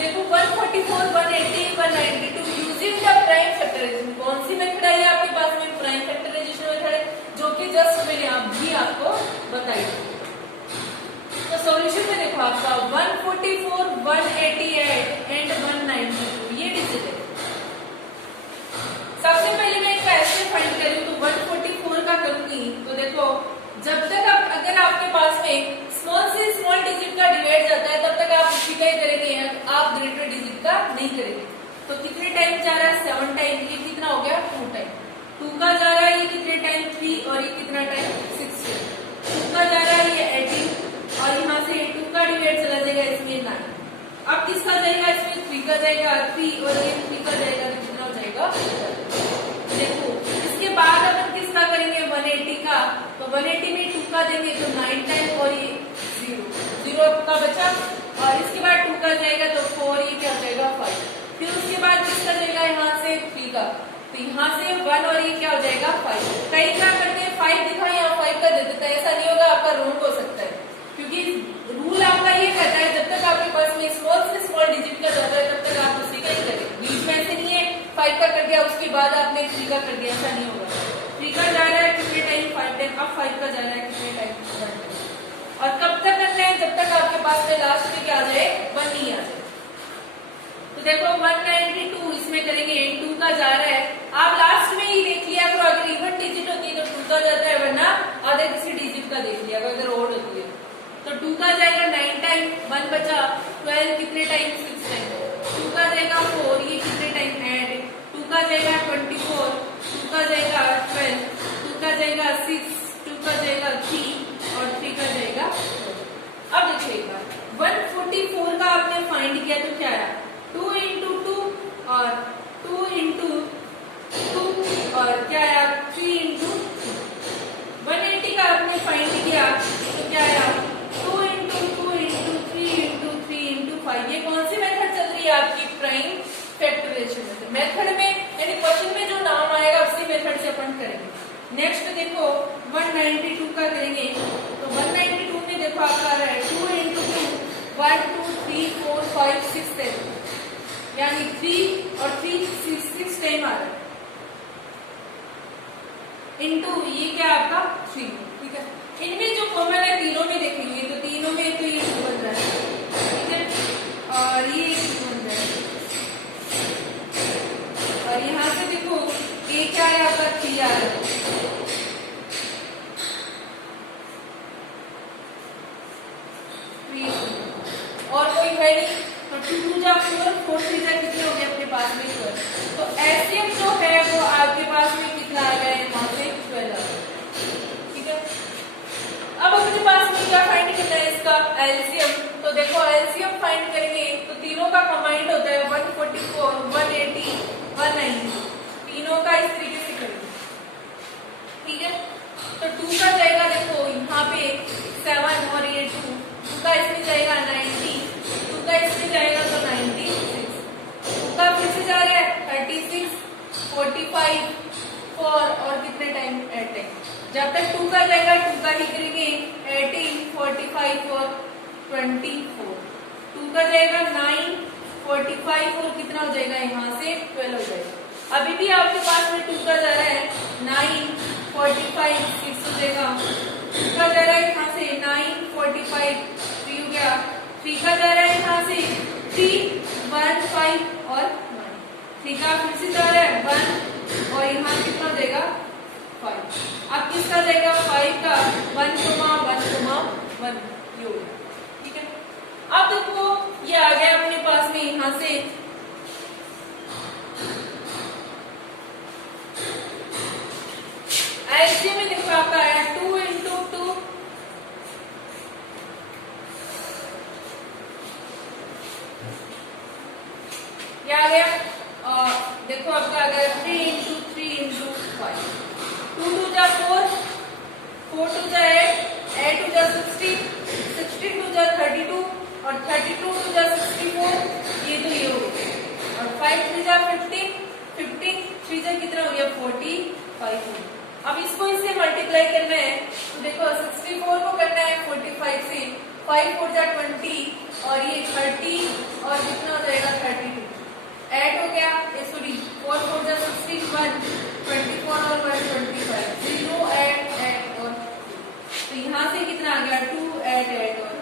देखो 144 180 192 यूजिंग द प्राइम फैक्टराइजेशन, कौन सी मेथड आई है आपके पास में प्राइम फैक्टराइजेशन मेथड है, जो कि जस्ट मैंने अभी आपको बताई। तो सॉल्यूशन में देखो आपका 144 का नहीं करेंगे। तो कितने टाइम जा रहा है 7 टाइम, ये कितना हो गया 2 टाइम। 2 का जा रहा है ये कितने टाइम 3 और ये कितना टाइम 6 टाइम। 2 का जा रहा है ये 18 और यहाँ से 2 का डिवाइड चला जाएगा इसमें 9। अब किसका जाएगा इसमें 3 का जाएगा 3 और ये 3 का जाएगा तो कितना हो जाएगा। देखो इसके बाद अपन किसका करेंगे 180 का, तो 180 में 2 का देंगे तो 9 टाइम और ये 0 का बचा। और इसके बाद 2 का जाएगा तो 4, ये क्या हो जाएगा 5। फिर उसके बाद किसका जाएगा यहाँ से 3 का, तो यहाँ से 1 और ये क्या हो जाएगा 5। कई क्या करते हैं 5 दिखा यहाँ 5 का दे देता है, ऐसा नहीं होगा, आपका रॉन्ग हो सकता है। क्योंकि रूल आपका ये कहता है जब तक आपके पास में स्मॉल से स्मॉल डिजिट का जाता है तब तक आप उसी का ही करें। बीच में ऐसे नहीं है 5 का कर दिया उसके बाद आपने 3 का कर दिया, ऐसा नहीं होगा। 3 का जा रहा है कितने टाइम 5 टाइम, अब 5 का जा रहा है कितने टाइम 1 टाइम। और कब तक करना है जब तक आपके पास में लास्ट में क्या आ जाए 1 नहीं आ जाए। तो देखो 192 इसमें करेंगे 2 का जा रहा है, आप लास्ट में ही देख लिया करो, अगर इवन डिजिट होती है तो 2 का जाता है, वरना आधे किसी डिजिट का देख लिया अगर ओड होती है। तो 2 का जाएगा 9 टाइम, 1 बचा 12 कितने टाइम 6 टाइम। 2 का जाएगा 4, ये कितने टाइम ऐड। 2 का जाएगा 24, 2 का जाएगा 12, 2 का जाएगा 6, 2 का जाएगा 3 और 3 का जाएगा 4। अब देखिएगा 144 का आपने फाइंड किया तो क्या आया 2 into 2 और 2 into 2 और क्या आया 3 into 2। 180 का आपने फाइंड किया तो क्या आया 2 into 2 into 3 into 3 into 5। ये कौन सी मेथड चल रही है आपकी प्राइम फैक्टराइजेशन मेथड। मेथड में यानी क्वेश्चन में जो नाम आएगा उसी मेथड से अपन करेंगे। नेक्स्ट देखो 192 का करेंगे तो 192 में देखो आपका आ रहा है 2 into 2 1 2 3 4 5 6 7 यानी 3 और 3 6 टाइम आ रहा है इनटू ये क्या आपका 3। ठीक है, इनमें जो कॉमन है तीनों में देखेंगे तो तीनों में तो ये 2 बन रहा है, ठीक है, और ये 2 बन रहा है। और यहाँ से देखो ये क्या है आपका 3 आ रहा है। और कोई है नहीं तो 2 2 जा 4 4 3 जा कितने हो गए अपने पास में 12। तो एलसीएम जो है वो आपके पास में कितना आ गया है वहां से 12 आ गया। ठीक है, अब अपने पास में क्या फाइंड करना है इसका एलसीएम। तो देखो एलसीएम फाइंड करेंगे तो तीनों का कंबाइंड होता है 144 180 190, तीनों का इस तरीके से करेंगे। ठीक है, तो 2 का जाएगा देखो यहाँ पे 7 और ये 2 का इसमें जाएगा 90, 2 का इसमें जाएगा तो 96, 2 का फिर से जा रहा है 36 45 4 और कितने टाइम 8 टाइम। जब तक 2 का जाएगा 2 का ही करेंगे 18 45 और 24। 2 का जाएगा 9 45 और कितना हो जाएगा यहाँ से 12 हो जाएगा। अभी भी आपके पास में 2 का जा रहा है 9 45 6 हो जाएगा। 2 का जा रहा है यहाँ से 9 45 3 हो गया। 3 का जा रहा है यहाँ से 3 1 5 और 1। 3 का फिर से जा रहा है 1 और यहाँ कितना हो जाएगा 5। अब किसका जाएगा 5 का 1 1 1 ये हो गया। ठीक है, अब देखो ये आ गया अपने पास में यहाँ से एलसीएम में देखो आपका आया 2 into 2 क्या आ गया देखो आपका आ गया 3 into 3 into 5। 2 2 जा 4 4 2 जा 8 8 2 जा 16 16 2 जा 32 और 32 2 जा 64 ये तो ये हो गया। और 5 3 जा 15 15 3 जा कितना हो गया 45 हो गया। अब इसको इससे मल्टीप्लाई करना है तो देखो 64 को करना है 45 से 5 4 जा 20 और ये 30 और कितना हो जाएगा 32 ऐड हो गया ये सॉरी 4 4 जा 61 24 और 1 25 0 ऐड और तो यहाँ से कितना आ गया 2 ऐड और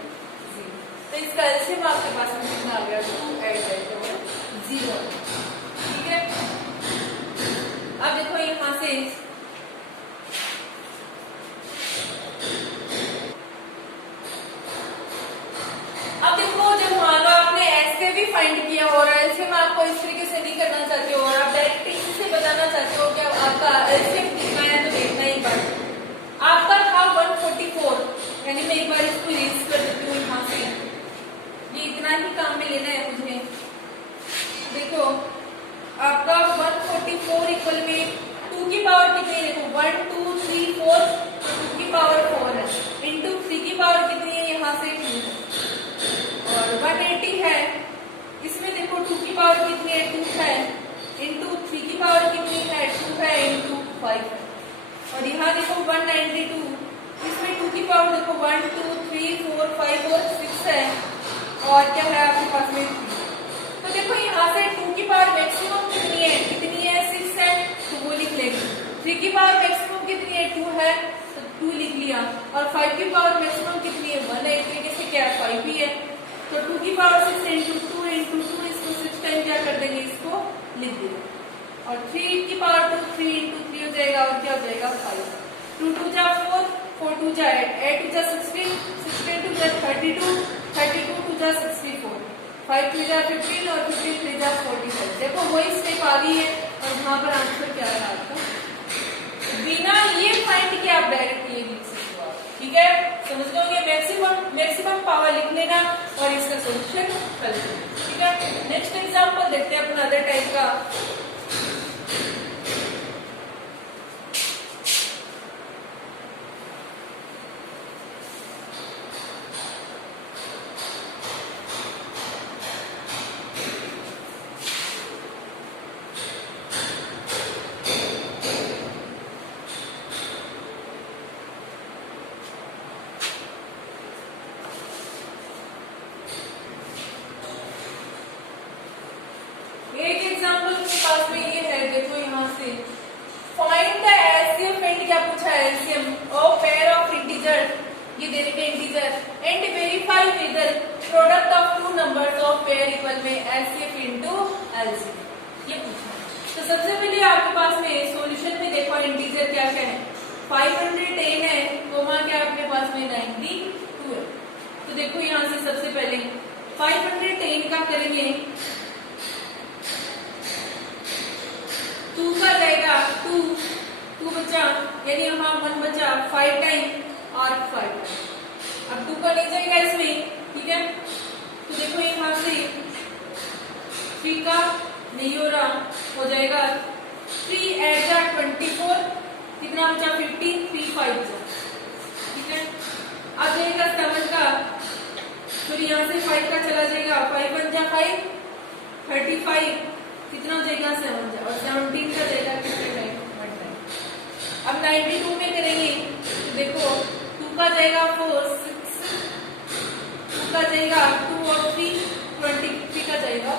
0। तो इसका एलसीएम आपके पास में कितना आ गया 2 ऐड और 0। ठीक है, अब देखो यहाँ से अब देखो जब मान लो आपने ऐसे भी फाइंड किया और एलसीएम इक्वल में 2 की पावर कितनी है, देखो 1 2 3 4, 2 की पावर 4 है, इंटू 3 की पावर कितनी है, यहाँ से 2 है, और 180 है, इसमें देखो 2 की पावर कितनी है, 2 है, इंटू 3 की पावर कितनी है, 2 है, इंटू 5 है, और यहाँ देखो 192, इसमें 2 की पावर देखो 1 2 3 4 5 और 6 है, और क्या है आपके पास में 3। तो देखो यहाँ से 2 की पावर मैक्सिमम कितनी है 6 है, तो वो लिख लेंगे। 3 की पावर मैक्सिमम कितनी है 2 है, तो 2 लिख लिया, और 5 की पावर मैक्सिमम कितनी है 1 है, तरीके से क्या है 5 ही है, तो 2 की पावर 6 इंटू 2 इसको 6 टाइम क्या कर देंगे, इसको लिख देंगे, और 3 की पावर 2 3 इंटू 3 हो जाएगा, और क्या हो जाएगा 5, 2 2 जा 4 4 2 जा 8 2 जा 16 16 2 जा 32 32 2 जा 64 5 3 जा 15 और 15 3 जा 45। देखो वही स्टेप आ गई है, और यहाँ पर आंसर क्या है आपका, बिना ये फाइंड के आप डायरेक्ट ये लिख सकते हो, ठीक है, समझ लो। मैक्सिमम पावर लिख लेना और इसका सोल्यूशन कर लेना, ठीक है। नेक्स्ट एग्जांपल देखते हैं अपना अदर टाइप का। एक एग्जांपल के पास में ये है, देखो यहाँ से फाइंड द एलसीएम एंड क्या पूछा है, LCM of pair of integer, ये दे रखे integer, and verify whether product of two numbers of pair equal में एलसीएम इनटू एलसीएम, ये पूछा है। तो सबसे पहले आपके पास में सॉल्यूशन में देखो इंटीजर क्या क्या है, 510 है, कोमा क्या आपके पास में 92 है। तो देखो यहाँ से सबसे पहले 510 का करेंगे, 2 का जाएगा 2 बचा, यानी यहाँ 1 बचा, 5 टाइम और 5 अब 2 का नहीं जाएगा इसमें, ठीक है। तो देखो यहाँ से 3 का नहीं हो रहा, हो जाएगा 3 ऐड जा 24, कितना बचा 15, 3 5 बचा, ठीक है। अब जाएगा 7 का, फिर यहाँ से 5 का चला जाएगा, 5 1 जा 5 35, कितना हो जाएगा 7 जा, और 17 का जाएगा कितने टाइम 1 टाइम। अब 92 में करेंगे, तो देखो 2 का जाएगा 4 6, 2 का जाएगा 2 और 3 23 का जाएगा।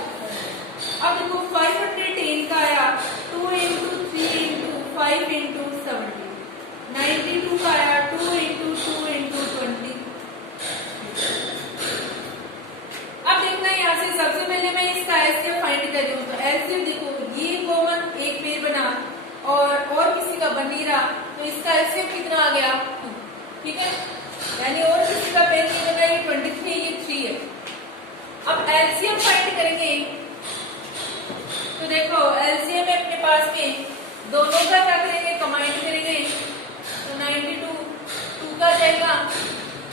अब देखो 510 का आया 2 इंटू 3 इंटू 5 इंटू 17, 92 का आया 2 इंटू 2 इंटू 20। अब देखना यहाँ से सबसे पहले मैं इसका एलसीएम फाइंड कर रही हूँ, तो एलसीएम देखो ये कॉमन एक पेयर बना और किसी का बन नहीं रहा, तो इसका एलसीएम कितना आ गया 2, ठीक है, यानी और किसी का पेयर नहीं बना, ये 23 ये 3 है। अब एलसीएम फाइंड करेंगे, तो देखो एलसीएम में अपने पास में दोनों का क्या करेंगे, कंबाइन करेंगे, तो 92 2 का जाएगा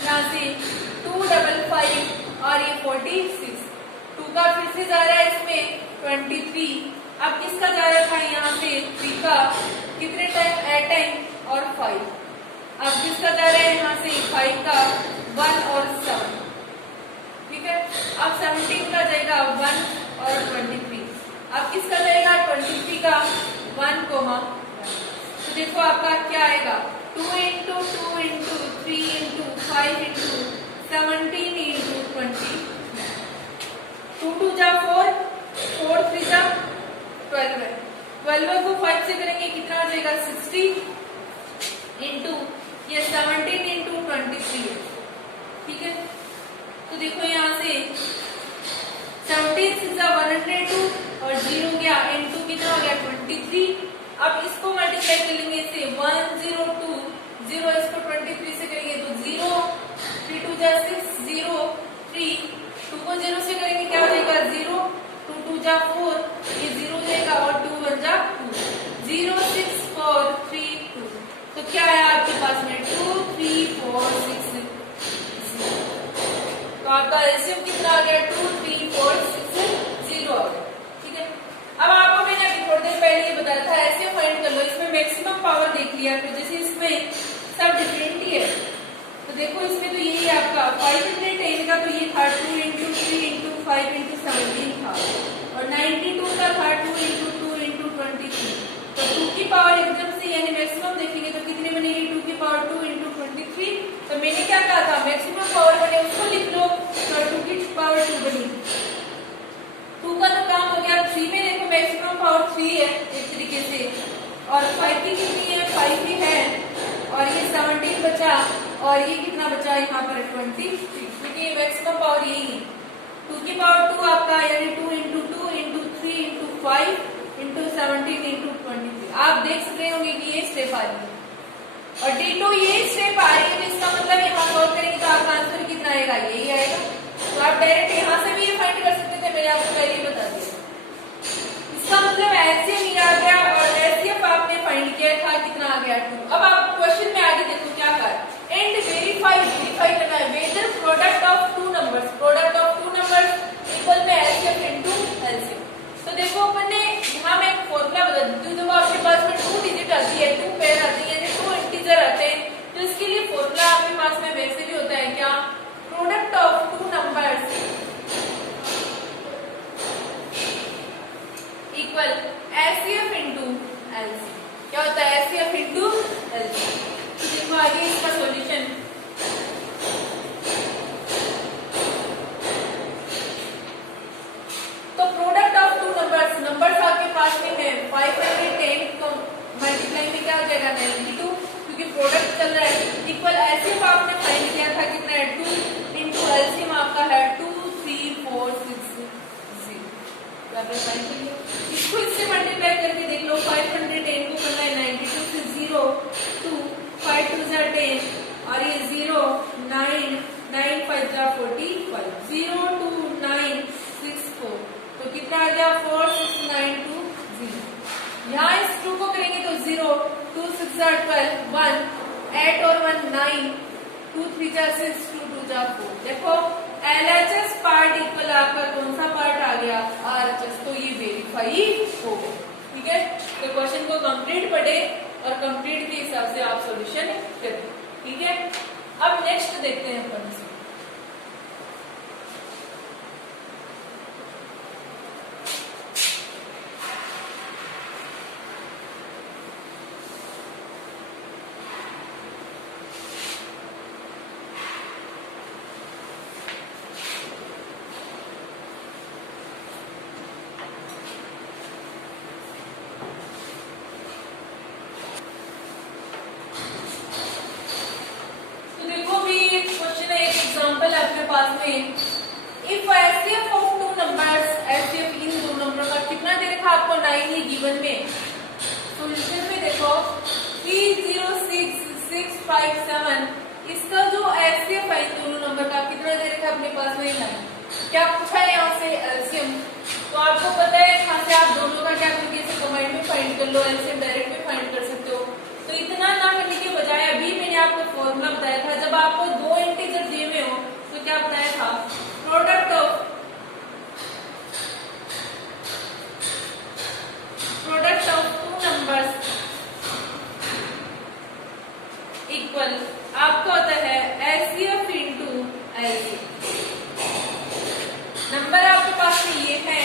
यहाँ से 2 डबल 5 और ये 46, 2 का फिर से जा रहा है इसमें 23, अब किसका जा रहा था यहाँ से 3 का, कितने टाइम 8 टाइम और 5, अब किसका जा रहा है यहाँ से 5 का 1 और 7, ठीक है। अब 17 का जाएगा 1 और 23, अब किसका जाएगा 23 का 1 कोमा, तो देखो आपका क्या आएगा 2 into 2 into 3 into 5 into 17 into 20, 2 2 जा 4 4 3 जा 12 है, 12 को 5 से करेंगे कितना आ जाएगा 60 इंटू ये 17 इंटू 23 है, ठीक है। तो देखो यहाँ से 17 6 जा 102 और 0 गया इंटू कितना हो गया 23, अब इसको मल्टीप्लाई करेंगे इसे 102 0 इसको 23 से करेंगे तो 0 3 2 जा 6 0 3 2 को 0 से करेंगे क्या हो जाएगा 0 2 2 जा 4 ये 0 जाएगा और 2 1 जा 2 0 6 4 3 2, तो क्या है आपके पास में 2 3 4 6 0, तो आपका एलसीएम कितना आ गया 2 3 4 6 0 आ गया, ठीक है। अब आपको मैंने अभी थोड़ी देर पहले ये बताया था एलसीएम मैक्सिमम पावर देख लिया, तो जैसे इसमें सब डिफरेंट ही है। तो देखो इसमें तो यही आपका 510 का तो ये था 2 इंटू 3 इंटू 5 इंटू 17 था, और 92 का था 2 इंटू 2 इंटू 23। तो 2 की पावर एकदम से यानी मैक्सिमम देखेंगे तो कितने बनेगी, 2 की पावर 2 इंटू 23। तो मैंने क्या कहा था, मैक्सिमम पावर बने उसको लिख लो, तो 2 की पावर 2 बनी। 2 का तो काम हो गया। 3 में देखो मैक्सिमम पावर 3 है एक तरीके से, और 5 की कितनी है, 5 ही है, और ये 17 बचा, और ये कितना बचा यहाँ पर 23, क्योंकि मैक्सिमम पावर यही है। 2 की पावर 2 आपका यानी 2 into 2 into 3 into 5 into 17 into 23। आप देख सकते होंगे कि ये स्टेप आ रही है, और D2 ये स्टेप आ रही है, तो इसका मतलब यहाँ सॉल्व करेंगे तो आपका आंसर कितना आएगा, यही आएगा। तो आप डायरेक्ट यहाँ से भी ये फाइंड कर सकते थे, मैंने आपको पहले ही बता दिया। इसका मतलब एलसीएम ये आ गया, और एलसीएम आपने फाइंड किया था, कितना आ गया 2। अब आप क्वेश्चन में आगे देखो क्या कर, एंड वेरीफाई करना है whether product of two numbers equal में एलसीएम इनटू एलसीएम। तो देखो अपन ने यहाँ में एक फॉर्मूला बता दी, जब आपके पास में 2 डिजिट आती है, 2 पेयर आती है, यानी 2 इंटीजर आते हैं, तो इसके लिए फॉर्मूला आपके पास में वैसे भी होता है क्या, product of two numbers equal LCM into LCM. क्या होता है, एलसीएम इनटू एलसीएम। तो देखो आगे इसका सॉल्यूशन, तो प्रोडक्ट ऑफ टू नंबर्स आपके पास में है 510 को मल्टीप्लाई में क्या हो जाएगा 92, क्योंकि प्रोडक्ट चल रहा है, इक्वल एलसीएम आपने फाइंड किया था कितना है 2 इंटू एलसीएम आपका है 2 3 4 6 0। आपने फाइंड कर लिया, इसको इससे मल्टीप्लाई करके देख लो, 510 को करना है 92 से 0 2 5 2 10, और ये 0 9 9 5 45 0 2 9 6 4, तो कितना आ गया 4 6 9 2 0। यहाँ इस 2 को करेंगे तो 0 2 6 12 1 8 और 1 9 2 3 6 2 2 4। देखो LHS पार्ट इक्वल आपका कौन सा पार्ट आ गया, RHS, तो ये वेरीफाई हो गया। ठीक है, तो क्वेश्चन को कंप्लीट पढ़े और कंप्लीट के हिसाब से आप सॉल्यूशन करें। ठीक है, अब नेक्स्ट देखते हैं अपन से। एग्जांपल आपके पास में, if HCF of two numbers, HCF इन दो नंबरों का कितना दे रखा आपको 9 ही गिवन में। सॉल्यूशन में देखो 306657, इसका जो एचसीएफ है इन दोनों नंबर का कितना दे रखा है अपने पास में 9। क्या पूछा है यहाँ से एलसीएम, तो आपको पता है यहाँ से आप दोनों का क्या करके इसे कमांड में फाइंड कर लो, एलसीएम डायरेक्ट में फाइंड कर सकते हो। तो इतना ना करने के बजाय अभी मैंने आपको फॉर्मूला बताया था, जब आपको 2 इंटीजर दिए हुए हो तो क्या बताया था, product of two numbers equal आपका होता है एचसीएफ इनटू एलसीएम। नंबर आपके पास में ये है,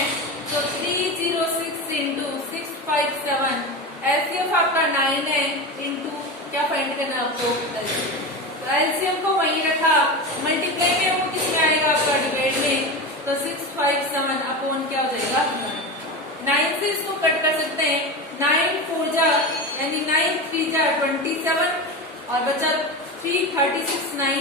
तो 306 इंटू 657, एलसीएम आपका 9 है, इंटू क्या फाइंड करना है आपको एलसीएम। तो एलसीएम को वहीं रखा, मल्टीप्लाई में वो किसमें आएगा आपका डिवाइड में, तो 657 अपॉन क्या हो जाएगा 9 से इसको कट कर सकते हैं, 9 4 जा यानी 9 3 जा 27, और बचा 3 36 9